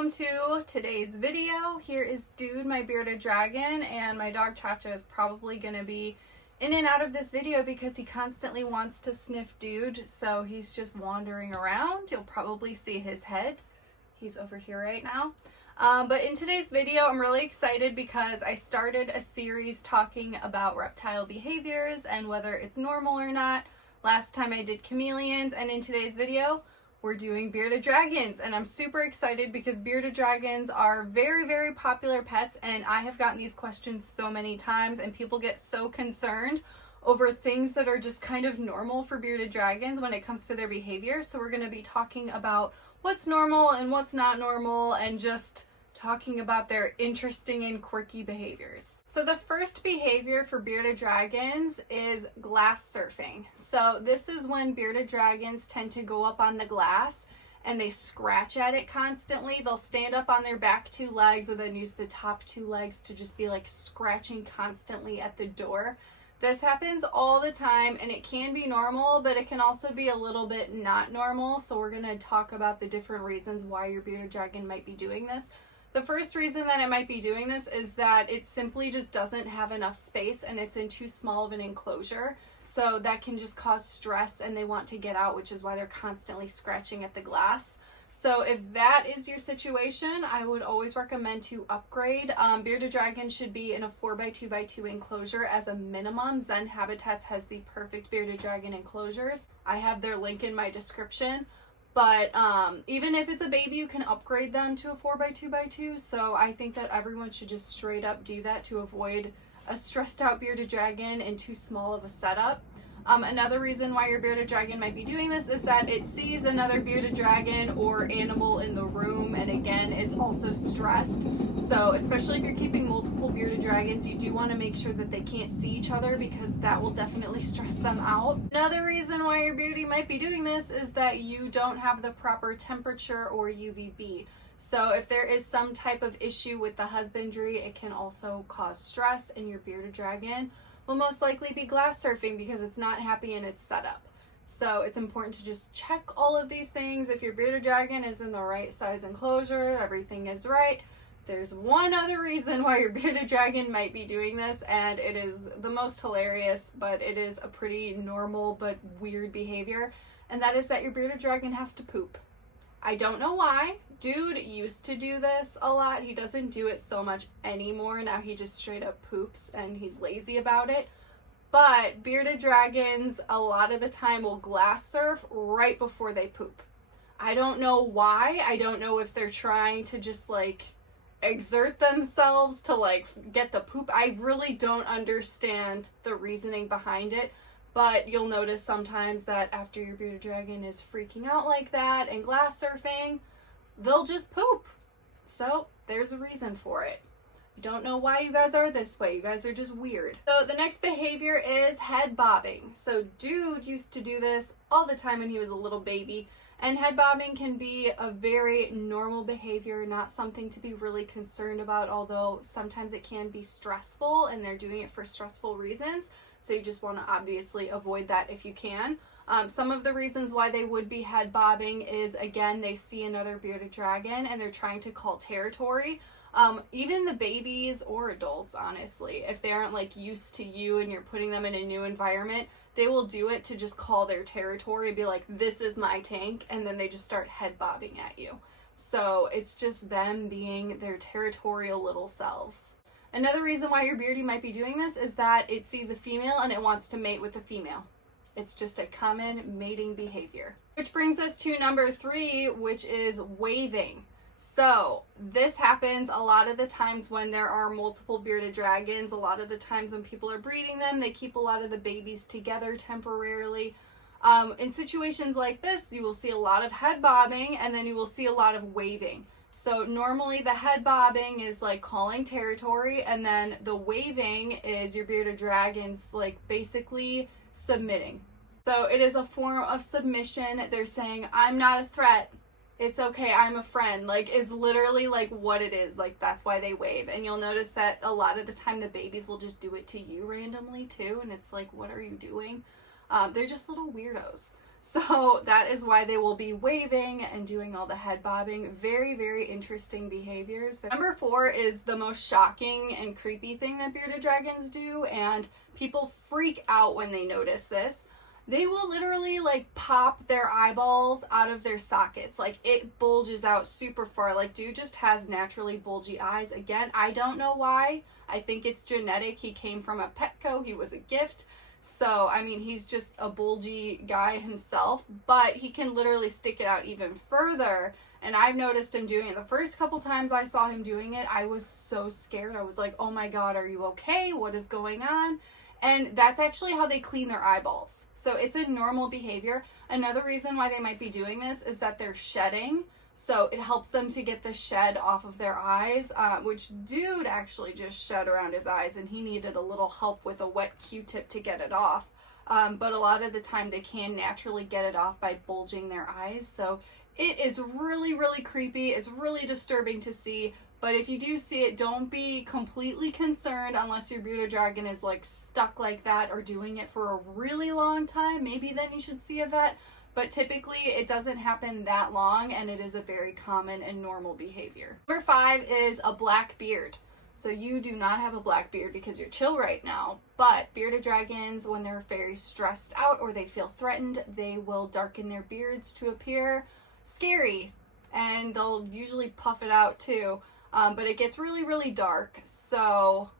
welcome to today's video. Here is Dude, my bearded dragon, and my dog Cha-Cha is probably going to be in and out of this video because he constantly wants to sniff Dude, so he's just wandering around. You'll probably see his head. He's over here right now. But in today's video, I'm really excited because I started a series talking about reptile behaviors and whether it's normal or not. Last time I did chameleons, and in today's video, we're doing bearded dragons, and I'm super excited because bearded dragons are very, very popular pets, and I have gotten these questions so many times, and people get so concerned over things that are just kind of normal for bearded dragons when it comes to their behavior. So we're going to be talking about what's normal and what's not normal, and just talking about their interesting and quirky behaviors. So the first behavior for bearded dragons is glass surfing. So this is when bearded dragons tend to go up on the glass and they scratch at it constantly. They'll stand up on their back two legs or then use the top two legs to just be like scratching constantly at the door. This happens all the time, and it can be normal, but it can also be a little bit not normal. So we're going to talk about the different reasons why your bearded dragon might be doing this. The first reason that it might be doing this is that it simply just doesn't have enough space and it's in too small of an enclosure. So that can just cause stress and they want to get out, which is why they're constantly scratching at the glass. So if that is your situation, I would always recommend to upgrade. Bearded dragons should be in a 4x2x2 enclosure as a minimum. Zen Habitats has the perfect bearded dragon enclosures. I have their link in my description. But even if it's a baby, you can upgrade them to a 4x2x2. So I think that everyone should just straight up do that to avoid a stressed out bearded dragon in too small of a setup. Another reason why your bearded dragon might be doing this is that it sees another bearded dragon or animal in the room, and again, it's also stressed. So especially if you're keeping multiple bearded dragons, you do want to make sure that they can't see each other because that will definitely stress them out. Another reason why your beardie might be doing this is that you don't have the proper temperature or UVB. So if there is some type of issue with the husbandry, it can also cause stress, and your bearded dragon will most likely be glass surfing because it's not happy in its setup. So it's important to just check all of these things. If your bearded dragon is in the right size enclosure, everything is right. There's one other reason why your bearded dragon might be doing this, and it is the most hilarious, but it is a pretty normal but weird behavior, and that is that your bearded dragon has to poop. I don't know why. Dude used to do this a lot. He doesn't do it so much anymore. Now he just straight up poops and he's lazy about it. But bearded dragons a lot of the time will glass surf right before they poop. I don't know why. I don't know if they're trying to just like exert themselves to like get the poop. I really don't understand the reasoning behind it. But you'll notice sometimes that after your bearded dragon is freaking out like that and glass surfing, they'll just poop. So there's a reason for it. I don't know why you guys are this way. You guys are just weird. So the next behavior is head bobbing. So Dude used to do this all the time when he was a little baby. And head bobbing can be a very normal behavior, not something to be really concerned about, although sometimes it can be stressful and they're doing it for stressful reasons. So you just want to obviously avoid that if you can. Some of the reasons why they would be head bobbing is, again, they see another bearded dragon and they're trying to call territory. Even the babies or adults, honestly, if they aren't like used to you and you're putting them in a new environment, they will do it to just call their territory, be like, this is my tank, and then they just start head bobbing at you. So it's just them being their territorial little selves. Another reason why your beardie might be doing this is that it sees a female and it wants to mate with the female. It's just a common mating behavior. Which brings us to number 3, which is waving. So this happens a lot of the times when there are multiple bearded dragons. A lot of the times when people are breeding them, they keep a lot of the babies together temporarily. In situations like this, you will see a lot of head bobbing and then you will see a lot of waving. So normally the head bobbing is like calling territory, and then the waving is your bearded dragons like basically submitting. So it is a form of submission. They're saying, I'm not a threat. It's okay, I'm a friend. Like, it's literally like what it is. Like, that's why they wave. And you'll notice that a lot of the time the babies will just do it to you randomly too. And it's like, what are you doing? They're just little weirdos. So that is why they will be waving and doing all the head bobbing. Very, very interesting behaviors. Number 4 is the most shocking and creepy thing that bearded dragons do, and people freak out when they notice this. They will literally like pop their eyeballs out of their sockets. Like it bulges out super far. Like dude just has naturally bulgy eyes. Again, I don't know why. I think it's genetic. He came from a Petco. He was a gift. So, I mean, he's just a bulgy guy himself, but he can literally stick it out even further. And I've noticed him doing it. The first couple times I saw him doing it, I was so scared. I was like, oh my God, are you okay? What is going on? And that's actually how they clean their eyeballs. So it's a normal behavior. Another reason why they might be doing this is that they're shedding. So it helps them to get the shed off of their eyes, which dude actually just shed around his eyes and he needed a little help with a wet Q-tip to get it off. But a lot of the time they can naturally get it off by bulging their eyes. So it is really, really creepy. It's really disturbing to see. But if you do see it, don't be completely concerned unless your bearded dragon is like stuck like that or doing it for a really long time. Maybe then you should see a vet. But typically it doesn't happen that long and it is a very common and normal behavior. Number 5 is a black beard. So you do not have a black beard because you're chill right now, but bearded dragons, when they're very stressed out or they feel threatened, they will darken their beards to appear scary, and they'll usually puff it out too. But it gets really, really dark. So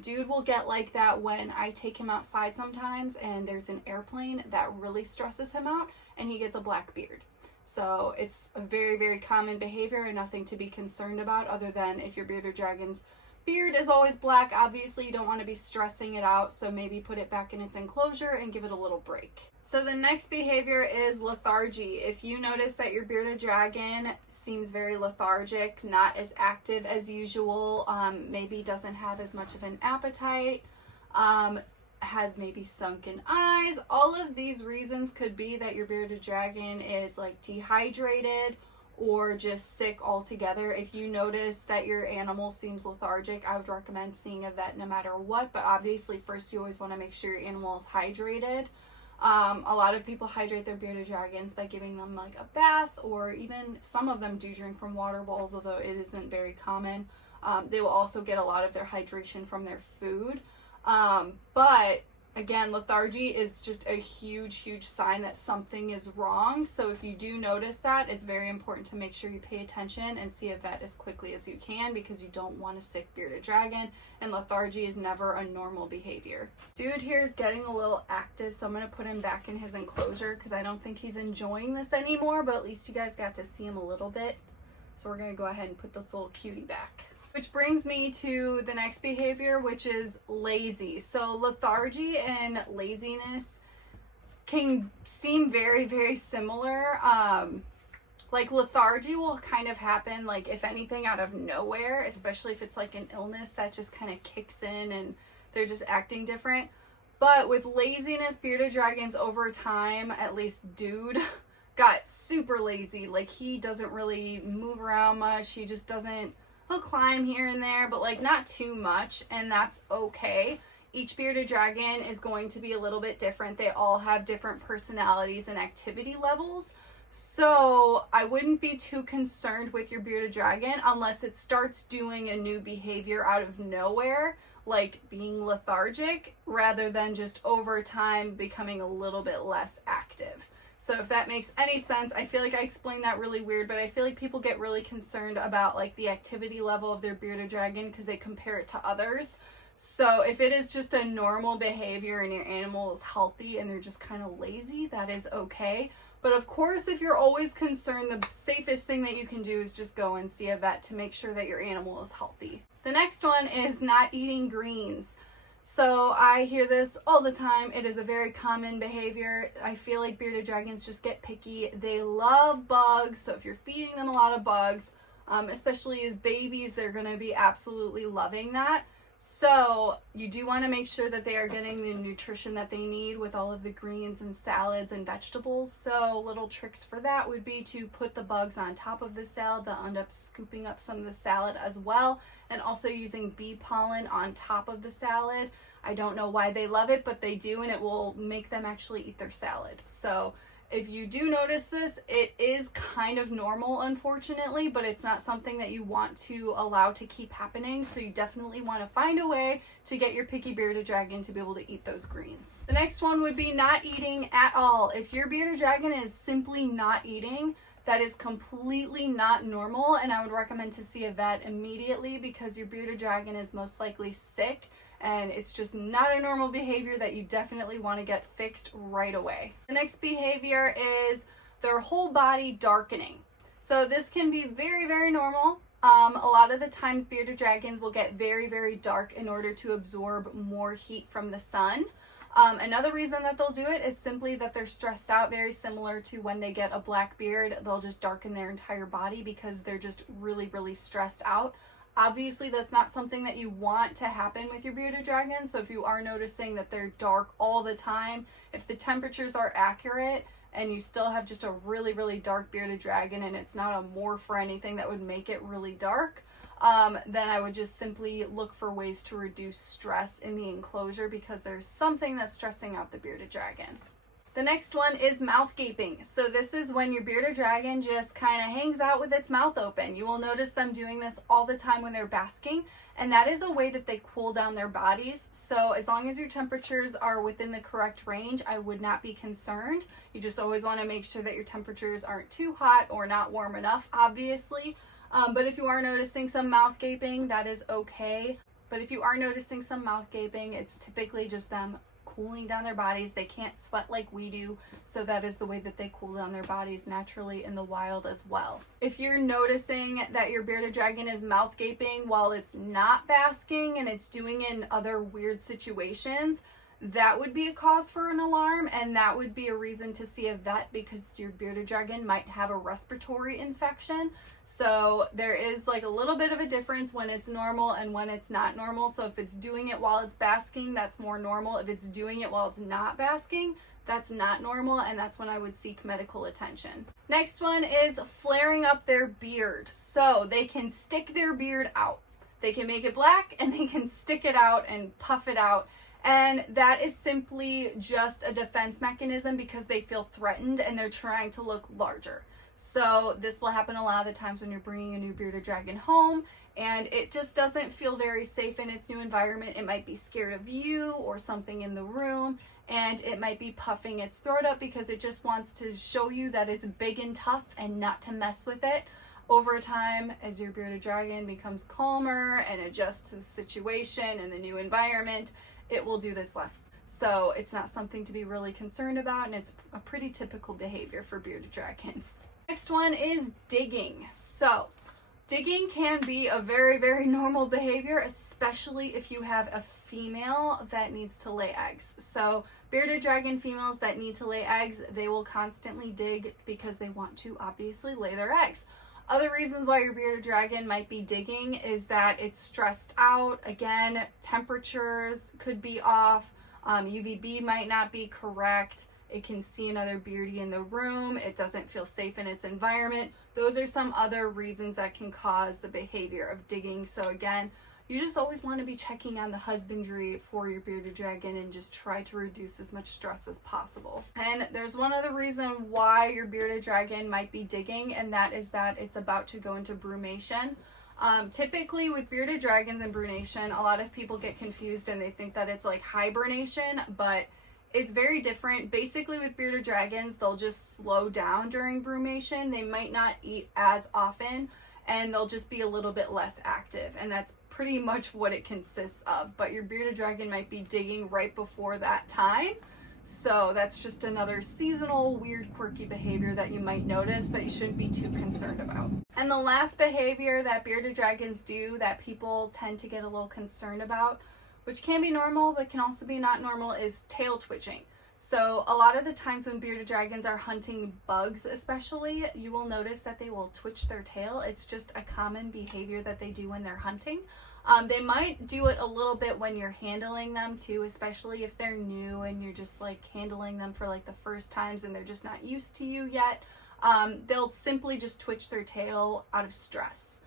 dude will get like that when I take him outside sometimes and there's an airplane that really stresses him out and he gets a black beard. So it's a very, very common behavior and nothing to be concerned about, other than if your bearded dragon's beard is always black, obviously you don't want to be stressing it out. So maybe put it back in its enclosure and give it a little break. So the next behavior is lethargy. If you notice that your bearded dragon seems very lethargic, not as active as usual, maybe doesn't have as much of an appetite, has maybe sunken eyes, all of these reasons could be that your bearded dragon is like dehydrated or just sick altogether. If you notice that your animal seems lethargic, I would recommend seeing a vet no matter what. But obviously first you always want to make sure your animal is hydrated. A lot of people hydrate their bearded dragons by giving them like a bath, or even some of them do drink from water bowls, although it isn't very common. They will also get a lot of their hydration from their food. But again, lethargy is just a huge, huge sign that something is wrong. So if you do notice that, it's very important to make sure you pay attention and see a vet as quickly as you can, because you don't want a sick bearded dragon, and lethargy is never a normal behavior. Dude here is getting a little active, so I'm going to put him back in his enclosure because I don't think he's enjoying this anymore, but at least you guys got to see him a little bit. So we're going to go ahead and put this little cutie back. Which brings me to the next behavior, which is lazy. So lethargy and laziness can seem very, very similar. Like lethargy will kind of happen, like if anything, out of nowhere, especially if it's like an illness that just kind of kicks in and they're just acting different. But with laziness, bearded dragons over time, at least dude, got super lazy. Like he doesn't really move around much. He just doesn't. He'll climb here and there, but like not too much, and that's okay. Each bearded dragon is going to be a little bit different. They all have different personalities and activity levels. So I wouldn't be too concerned with your bearded dragon unless it starts doing a new behavior out of nowhere, like being lethargic, rather than just over time becoming a little bit less active. So if that makes any sense, I feel like I explained that really weird, but I feel like people get really concerned about like the activity level of their bearded dragon because they compare it to others. So if it is just a normal behavior and your animal is healthy and they're just kind of lazy, that is okay. But of course, if you're always concerned, the safest thing that you can do is just go and see a vet to make sure that your animal is healthy. The next one is not eating greens. So I hear this all the time. It is a very common behavior. I feel like bearded dragons just get picky. They love bugs. So if you're feeding them a lot of bugs, especially as babies, they're going to be absolutely loving that. So you do want to make sure that they are getting the nutrition that they need with all of the greens and salads and vegetables. So little tricks for that would be to put the bugs on top of the salad. They'll end up scooping up some of the salad as well, and also using bee pollen on top of the salad. I don't know why they love it, but they do, and it will make them actually eat their salad. So If you do notice this, it is kind of normal, unfortunately, but it's not something that you want to allow to keep happening. So you definitely want to find a way to get your picky bearded dragon to be able to eat those greens. The next one would be not eating at all. If your bearded dragon is simply not eating, that is completely not normal, and I would recommend to see a vet immediately because your bearded dragon is most likely sick, and it's just not a normal behavior that you definitely want to get fixed right away. The next behavior is their whole body darkening. So this can be very, very normal. A lot of the times bearded dragons will get very, very dark in order to absorb more heat from the sun. Another reason that they'll do it is simply that they're stressed out, very similar to when they get a black beard. They'll just darken their entire body because they're just really, really stressed out. Obviously, that's not something that you want to happen with your bearded dragon. So if you are noticing that they're dark all the time, if the temperatures are accurate and you still have just a really, really dark bearded dragon and it's not a morph or anything that would make it really dark, then I would just simply look for ways to reduce stress in the enclosure because there's something that's stressing out the bearded dragon. The next one is mouth gaping. So this is when your bearded dragon just kind of hangs out with its mouth open. You will notice them doing this all the time when they're basking, and that is a way that they cool down their bodies. So as long as your temperatures are within the correct range, I would not be concerned. You just always want to make sure that your temperatures aren't too hot or not warm enough, obviously. But if you are noticing some mouth gaping, that is okay. But if you are noticing some mouth gaping, it's typically just them cooling down their bodies. They can't sweat like we do, so that is the way that they cool down their bodies naturally in the wild as well. If you're noticing that your bearded dragon is mouth gaping while it's not basking and it's doing it in other weird situations, that would be a cause for an alarm, and that would be a reason to see a vet because your bearded dragon might have a respiratory infection. So there is like a little bit of a difference when it's normal and when it's not normal. So if it's doing it while it's basking, that's more normal. If it's doing it while it's not basking, that's not normal, and that's when I would seek medical attention. Next one is flaring up their beard. So they can stick their beard out. They can make it black and they can stick it out and puff it out. And that is simply just a defense mechanism because they feel threatened and they're trying to look larger. So this will happen a lot of the times when you're bringing a new bearded dragon home and it just doesn't feel very safe in its new environment. It might be scared of you or something in the room, and it might be puffing its throat up because it just wants to show you that it's big and tough and not to mess with it. Over time, as your bearded dragon becomes calmer and adjusts to the situation and the new environment, it will do this less. So it's not something to be really concerned about, and it's a pretty typical behavior for bearded dragons. Next one is digging. So digging can be a very, very normal behavior, especially if you have a female that needs to lay eggs. So bearded dragon females that need to lay eggs, they will constantly dig because they want to obviously lay their eggs. Other reasons why your bearded dragon might be digging is that it's stressed out. Again, temperatures could be off. UVB might not be correct. It can see another beardie in the room. It doesn't feel safe in its environment. Those are some other reasons that can cause the behavior of digging. So again, you just always want to be checking on the husbandry for your bearded dragon and just try to reduce as much stress as possible. And there's one other reason why your bearded dragon might be digging, and that is that it's about to go into brumation. Typically with bearded dragons and brunation, a lot of people get confused and they think that it's like hibernation, but it's very different. Basically with bearded dragons, they'll just slow down during brumation. They might not eat as often and they'll just be a little bit less active, and that's pretty much what it consists of. But your bearded dragon might be digging right before that time. So that's just another seasonal, weird, quirky behavior that you might notice that you shouldn't be too concerned about. And the last behavior that bearded dragons do that people tend to get a little concerned about, which can be normal but can also be not normal, is tail twitching. So a lot of the times when bearded dragons are hunting bugs especially, you will notice that they will twitch their tail. It's just a common behavior that they do when they're hunting. They might do it a little bit when you're handling them too, especially if they're new and you're just like handling them for like the first times and they're just not used to you yet. They'll simply just twitch their tail out of stress.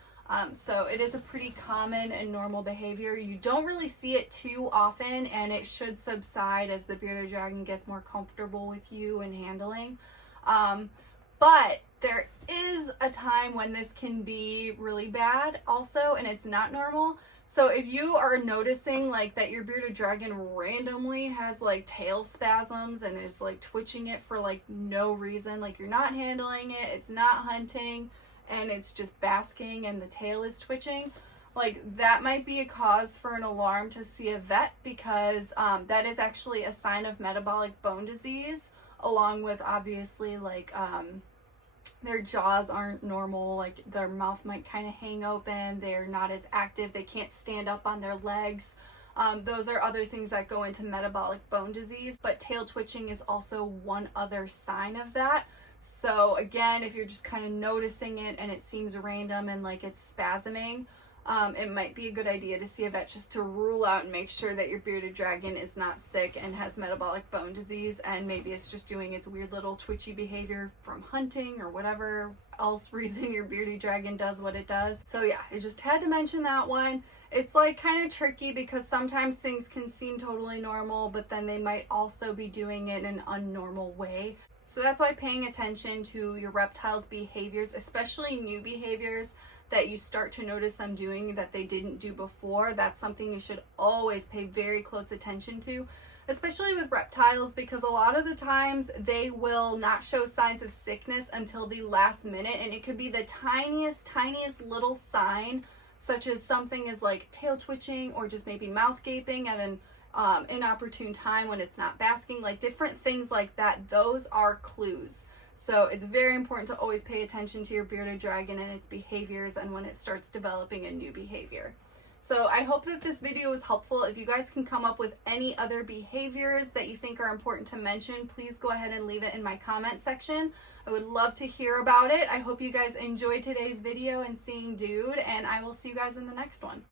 So it is a pretty common and normal behavior. You don't really see it too often, and it should subside as the bearded dragon gets more comfortable with you and handling. But there is a time when this can be really bad also, and it's not normal. So if you are noticing like that your bearded dragon randomly has like tail spasms and is like twitching it for like no reason, like you're not handling it, it's not hunting, and it's just basking and the tail is twitching, like that might be a cause for an alarm to see a vet, because that is actually a sign of metabolic bone disease, along with obviously like their jaws aren't normal, like their mouth might kind of hang open, they're not as active, they can't stand up on their legs. Those are other things that go into metabolic bone disease, but tail twitching is also one other sign of that. So again, if you're just kind of noticing it and it seems random and like it's spasming, it might be a good idea to see a vet just to rule out and make sure that your bearded dragon is not sick and has metabolic bone disease, and maybe it's just doing its weird little twitchy behavior from hunting or whatever else reason your bearded dragon does what it does. So yeah, I just had to mention that one. It's like kind of tricky because sometimes things can seem totally normal, but then they might also be doing it in an unnormal way. So that's why paying attention to your reptile's behaviors, especially new behaviors that you start to notice them doing that they didn't do before, that's something you should always pay very close attention to, especially with reptiles, because a lot of the times they will not show signs of sickness until the last minute, and it could be the tiniest little sign, such as something is like tail twitching or just maybe mouth gaping at an inopportune time when it's not basking, like different things like that. Those are clues. So it's very important to always pay attention to your bearded dragon and its behaviors and when it starts developing a new behavior. So I hope that this video was helpful. If you guys can come up with any other behaviors that you think are important to mention, please go ahead and leave it in my comment section. I would love to hear about it. I hope you guys enjoyed today's video and seeing Dude, and I will see you guys in the next one.